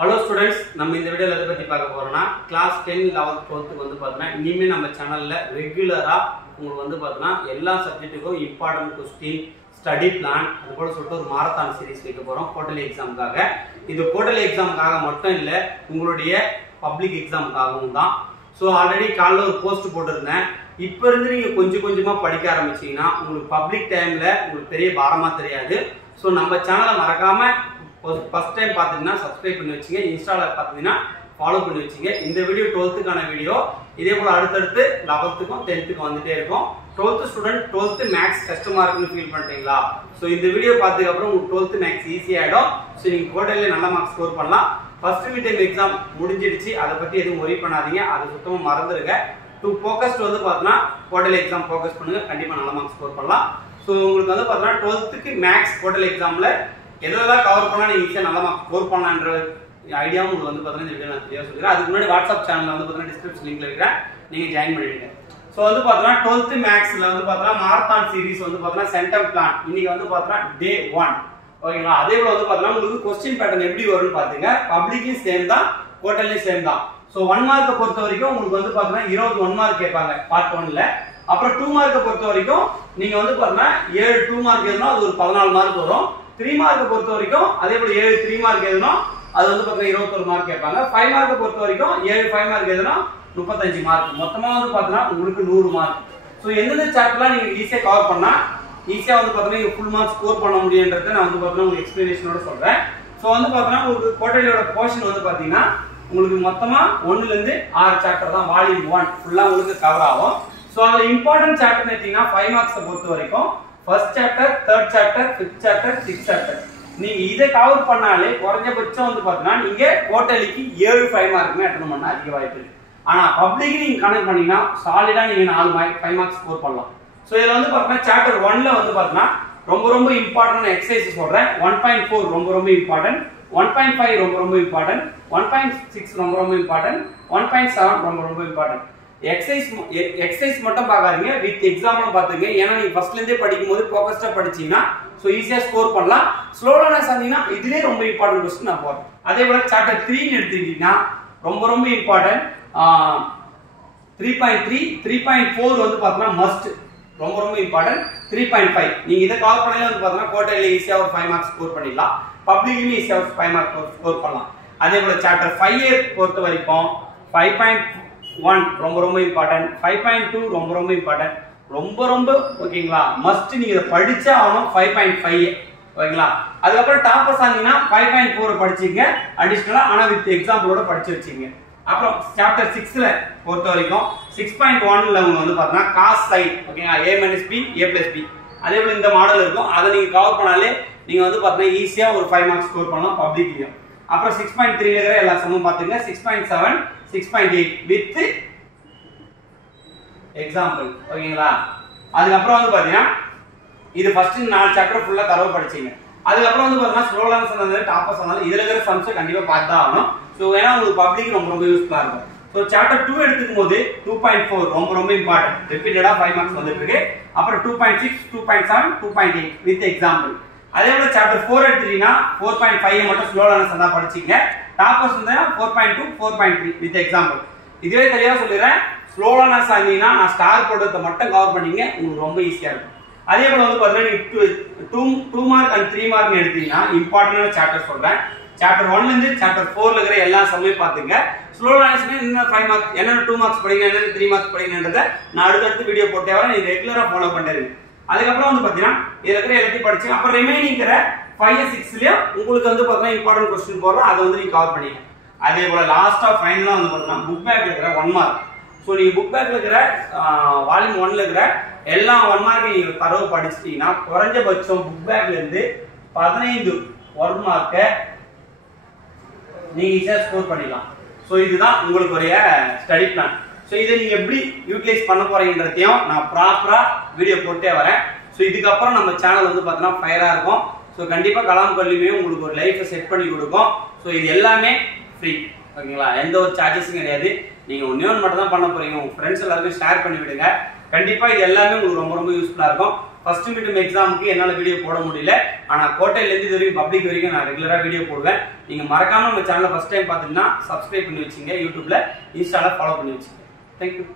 Hello students, நம்ம இந்த வீடியோல எதை பத்தி பார்க்க போறோம்னா கிளாஸ் 10 11th 12th வந்து பார்த்தீங்கன்னா இனிமே நம்ம சேனல்ல ரெகுலரா உங்களுக்கு வந்து பார்த்தீங்கன்னா எல்லா சப்ஜெக்ட்டுக்கும் இம்பார்ட்டன்ட் क्वेश्चन ஸ்டடி பிளான் அது கூட சொல்லிட்டு ஒரு மாரத்தான் சீரிஸ் வைக்க போறோம் குவார்ட்டர்லி எக்ஸாம்க்காக. இது குவார்ட்டர்லி எக்ஸாம்க்காக மட்டும் இல்ல உங்களுடைய பப்ளிக் எக்ஸாம்க்காகவும் தான். சோ ஆல்ரெடி காலைல ஒரு போஸ்ட் போட்டுருந்தேன். இப்போ இருந்து நீங்க கொஞ்சம் கொஞ்சமா படிக்க ஆரம்பிச்சீங்கன்னா உங்களுக்கு பப்ளிக் டைம்ல உங்களுக்கு பெரிய பாரமா தெரியாது. சோ நம்ம சேனலை மறக்காம ஃபர்ஸ்ட் டைம் பாத்தீங்கன்னா சப்ஸ்கிரைப் பண்ணி வச்சுங்க, இன்ஸ்டால பாத்தீங்கன்னா ஃபாலோ பண்ணி வச்சுங்க. இந்த வீடியோ 12th வீடியோ, இதே போல அடுத்தடுத்து 11th 10th வந்துட்டே இருக்கும். 12th ஸ்டூடெண்ட் 12th மேக்ஸ் கஷ்டமா இருக்குன்னு ஃபீல் பண்றீங்களா? சோ இந்த வீடியோ பார்த்ததுக்கு அப்புறம் உங்களுக்கு 12th மேக்ஸ் ஈஸி ஆயிடும். சோ நீங்க குவார்ட்டர்லி நல்ல மார்க்ஸ் ஸ்கோர் பண்ணலாம். ஃபர்ஸ்ட் மிட் எக்ஸாம் முடிஞ்சிடுச்சு, அதை பத்தி எதுவும் worry பண்ணாதீங்க, அது சுத்தமா மறந்துருங்க. டு ஃபோக்கஸ்ட் வந்து பார்த்தீங்கன்னா குவார்ட்டர்லி எக்ஸாம் ஃபோக்கஸ் பண்ணுங்க, கண்டிப்பா நல்ல மார்க்ஸ் ஸ்கோர் பண்ணலாம். சோ உங்களுக்கு வந்து பார்த்தீங்கன்னா 12th மேக்ஸ் குவார்ட்டர்லி எக்ஸாம்ல எதெல்லாம் கவர் பண்ணா நீங்க ஈஸியா நல்ல மார்க் ஸ்கோர் பண்ணலாம்ன்ற ஐடியாவும் உங்களுக்கு வந்து பார்த்தீங்கன்னா இந்த வீடியோ நான் தெளிவா சொல்லிடுறேன். அதுக்கு முன்னாடி வாட்ஸ்அப் சேனல்ல வந்து பார்த்தீங்கன்னா டிஸ்கிரிப்ஷன் லிங்க்ல இருக்கிறேன், நீங்க ஜாயின் பண்ணிடுங்க. சோ வந்து பார்த்தீங்கன்னா 12th மேக்ஸ்ல வந்து பார்த்தீங்கன்னா மாரத்தான் சீரிஸ் வந்து பார்த்தீங்கன்னா சென்டம் பிளான் இன்னைக்கு வந்து பார்த்தீங்கன்னா டே 1 ஓகேங்களா. அதே போல வந்து பார்த்தீங்கன்னா உங்களுக்கு क्वेश्चन பேட்டர்ன் எப்படி வரும்னு பாத்தீங்க, பப்ளிக்லயும் சேம் தான், குவார்ட்டர்லயும் சேம் தான். சோ 1 மார்க்க பொறுத்த வரைக்கும் உங்களுக்கு வந்து பார்த்தீங்கன்னா 21 மார்க் கேட்பாங்க பார்ட் 1ல. அப்புறம் 2 மார்க்க பொறுத்த வரைக்கும் நீங்க வந்து பார்த்தீங்கன்னா 7 2 மார்க் எழுதணும், அது ஒரு 14 மார்க் வரும். 3 மார்க்க பொறுத்த வரைக்கும் அதே போல 7 3 மார்க் எழுதணும், அது வந்து பார்த்தீங்கன்னா 21 மார்க் கேட்பாங்க. 5 மார்க்க பொறுத்த வரைக்கும் 7 5 மார்க் எழுதணும், 35 மார்க். மொத்தமா வந்து பார்த்தீங்கன்னா உங்களுக்கு 100 மார்க். சோ எந்தெந்த சாப்டர்லாம் நீங்க ஈஸியா கவர் பண்ணா ஈஸியா வந்து பார்த்தீங்கன்னா நீங்க ஃபுல் மார்க் ஸ்கோர் பண்ண முடியும்ன்றதை நான் வந்து பார்த்தீங்கன்னா உங்களுக்கு எக்ஸ்பிளனேஷனோட சொல்றேன். சோ வந்து பார்த்தீங்கன்னா உங்களுக்கு குவார்ட்டர்லியோட போர்ஷன் வந்து பார்த்தீங்கன்னா உங்களுக்கு மொத்தமா 1 ல இருந்து 6 சாப்டர் தான், வால்யூம் 1 ஃபுல்லா உங்களுக்கு கவர் ஆகும். சோ அதுல இம்பார்ட்டன்ட் சாப்டர் எடுத்தீங்கன்னா 5 மார்க்ஸ் பொறுத்த வரைக்கும் first chapter, third chapter, fifth chapter, sixth chapter. நீங்க இதை கவர் பண்ணாலே குறைஞ்சபட்சம் வந்து பாத்தீங்கன்னா நீங்க குவார்ட்டர்லிக்கு 7 5 மார்க்குமே அட்டெண்ட் பண்ண அதிக வாய்ப்பு இருக்கு. ஆனா பப்ளிக் நீங்க கனெக்ட் பண்ணீங்கன்னா சாலிடா நீங்க 4 5 மார்க்ஸ் ஸ்கோர் பண்ணலாம். சோ இதுல வந்து பாத்தீங்கன்னா சாப்டர் 1ல வந்து பாத்தீங்கன்னா ரொம்ப இம்பார்ட்டன்ட் எக்ஸசைஸ் சொல்றேன். 1.4 ரொம்ப இம்பார்ட்டன்ட், 1.5 ரொம்ப இம்பார்ட்டன்ட், 1.6 ரொம்ப இம்பார்ட்டன்ட், 1.7 ரொம்ப இம்பார்ட்டன்ட். எக்ஸசைஸ் மட்டும் பார்க்காதீங்க, வித் எக்ஸாம்பிளும் பாத்துங்க. ஏன்னா நீங்க ஃபர்ஸ்ட்ல இருந்தே படிக்கும்போது ஃபோக்கஸ்டா படிச்சீங்கன்னா சோ ஈஸியா ஸ்கோர் பண்ணலாம். ஸ்லோவான சாந்தீங்கன்னா இதுலயே ரொம்ப இம்பார்ட்டன்ட் क्वेश्चन நான் போறேன். அதே போல சாப்டர் 3 ன்னு எடுத்துக்கிட்டீங்கன்னா ரொம்ப இம்பார்ட்டன்ட். 3.3 3.4 வந்து பார்த்தீங்கன்னா மஸ்ட், ரொம்ப இம்பார்ட்டன்ட். 3.5 நீங்க இத கவர் பண்ணல வந்து பார்த்தீங்கன்னா குவார்ட்டர்லி ஈஸியா ஒரு 5 மார்க்ஸ் ஸ்கோர் பண்ணிடலாம், பப்ளிக்லயும் ஈஸியா ஒரு 5 மார்க்ஸ் ஸ்கோர் பண்ணலாம். அதே போல சாப்டர் 5 பொறுத்த வரைக்கும் 5.1 ரொம்ப இம்பார்ட்டன்ட், 5.2 ரொம்ப இம்பார்ட்டன்ட், ரொம்ப ஓகேங்களா மஸ்ட். நீங்க இத படிச்சா ஆகணும் 5.5 ஓகேங்களா. அதுக்கு அப்புறம் டாப்பர்ஸ் ஆனீங்கன்னா 5.4 படிச்சீங்க அடிஷனலா, ஆனா வித் எக்ஸாம்பிளோட படிச்சு வச்சீங்க. அப்புறம் சாப்டர் 6ல பொறுத்த வரைக்கும் 6.1ல அவங்க வந்து பார்த்தா காஸ் சைன் ஓகேங்களா, a - b a + b அதே போல இந்த மாடல் இருக்கும். அதை நீங்க கவர் பண்ணாலே நீங்க வந்து பார்த்தீங்கன்னா ஈஸியா ஒரு 5 மார்க்ஸ் ஸ்கோர் பண்ணலாம் பப்ளிக்லயும். அப்புறம் 6.3ல இருக்கிற எல்லா சமமும் பாத்துங்க, 6.7 6.8 வித் எக்ஸாம்பிள் ஓகேங்களா. அதுக்கு அப்புறம் வந்து பாத்தீங்கன்னா இது ஃபர்ஸ்ட் 4 சாப்டர் ஃபுல்லா தரவு படிச்சீங்க. அதுக்கு அப்புறம் வந்து பாத்தீங்கன்னா ஸ்லோலான்ஸ் வந்து டாப்பர்ஸ் வந்து இதுல இருக்கிற சம்ஸ் கண்டிப்பா பார்த்தா ஆகணும். சோ ஏன்னா உங்களுக்கு பப்ளிக் ரொம்ப யூஸ்ஃபுல்லா இருக்கும். சோ சாப்டர் 2 எடுத்துக்கும்போது 2.4 ரொம்ப இம்பார்ட்டன்ட், ரிப்பீட்டடா 5 மார்க்ஸ் வந்துட்டு இருக்கு. அப்புறம் 2.6 2.7 2.8 வித் எக்ஸாம்பிள். அதே போல சாப்டர் 4 எடுத்தீங்கன்னா 4.5 மட்டும் ஸ்லோலான்ஸ் தான் படிச்சீங்க, டாப்பர்ஸ் வந்து 4.2 4.3 வித் எக்ஸாம்பிள். இதுவே தெளிவா சொல்லிடுறேன், ஸ்லோலானஸ் ஆனீங்கன்னா நான் ஸ்டார் போட்டதை மட்டும் கவர் பண்ணீங்க, உங்களுக்கு ரொம்ப ஈஸியா இருக்கும். அதே போல வந்து பாத்தீங்கன்னா நீங்க 2 மார்க் அண்ட் 3 மார்க் எடுத்தீங்கன்னா இம்பார்ட்டன்டான சாப்டர் சொல்றேன். சாப்டர் 1ல இருந்து சாப்டர் 4ல இருக்கிற எல்லா சம்மையும் பாத்துங்க. ஸ்லோலானஸ்னா என்ன 5 மார்க், என்னென்ன 2 மார்க்ஸ் படிக்கணும், என்னென்ன 3 மார்க்ஸ் படிக்கணும்ன்றத நான் அடுத்தடுத்து வீடியோ போட்டே வரேன், நீங்க ரெகுலரா ஃபாலோ பண்ணிட்டு. அதுக்கப்புறம் வந்து பாத்தீங்கன்னா இதுல இருக்கிற எல்லாத்தையும் படிச்சு அப்புறம் ரிமைனிங் இருக்கிற 5 6லயும் உங்களுக்கு வந்து பாத்தீங்கன்னா இம்பார்ட்டன்ட் क्वेश्चन போடுறோம், அதை வந்து நீங்க கவர் பண்ணீங்க. அதே போல லாஸ்டா ஃபைனலா வந்து பாத்தீங்கன்னா புக் பேக்ல இருக்கிற 1 மார்க். சோ நீங்க புக் பேக்ல இருக்கிற வால்யூம் 1ல இருக்கிற எல்லா 1 மார்க் நீங்க தரவு படிச்சிட்டீங்கன்னா குறைஞ்சபட்சம் புக் பேக்ல இருந்து 15 1 மார்க்க நீங்க ஈஸியா ஸ்கோர் பண்ணிடலாம். சோ இதுதான் உங்களுக்கு ஒரு ஸ்டடி பிளான். சோ இதை நீங்க எப்படி யூட்டிலைஸ் பண்ண போறீங்கன்றதையும் நான் ப்ராப்பரா வீடியோ போட்டே வரேன். சோ இதுக்கப்புறம் நம்ம சேனல் வந்து பாத்தீங்கன்னா ஃபயரா இருக்கும். சோ கண்டிப்பா கலாம் கல்வியும் உங்களுக்கு ஒரு லைஃபை செட் பண்ணி கொடுக்கும். சோ இது எல்லாமே ஃப்ரீ ஓகேங்களா, எந்த ஒரு சார்ஜஸும் கிடையாது. நீங்க ஒண்ணே ஒன்று மட்டும் தான் பண்ண போறீங்க, உங்க ஃப்ரெண்ட்ஸ் எல்லாருக்கும் ஷேர் பண்ணி விடுங்க. கண்டிப்பா இது எல்லாமே உங்களுக்கு ரொம்ப யூஸ்ஃபுல்லா இருக்கும். ஃபர்ஸ்ட் மிட் எக்ஸாமுக்கு என்னால வீடியோ போட முடியல. ஆனா கோட்டையில இருந்து இது வரைக்கும் பப்ளிக் வரைக்கும் நான் ரெகுலரா வீடியோ போடுவேன். நீங்க மறக்காம நம்ம சேனலை ஃபர்ஸ்ட் டைம் பாத்தீங்கன்னா சப்ஸ்கிரைப் பண்ணி வச்சுங்க. யூடியூப்ல, இன்ஸ்டால ஃபாலோ பண்ணி வச்சுங்க. தேங்க்யூ.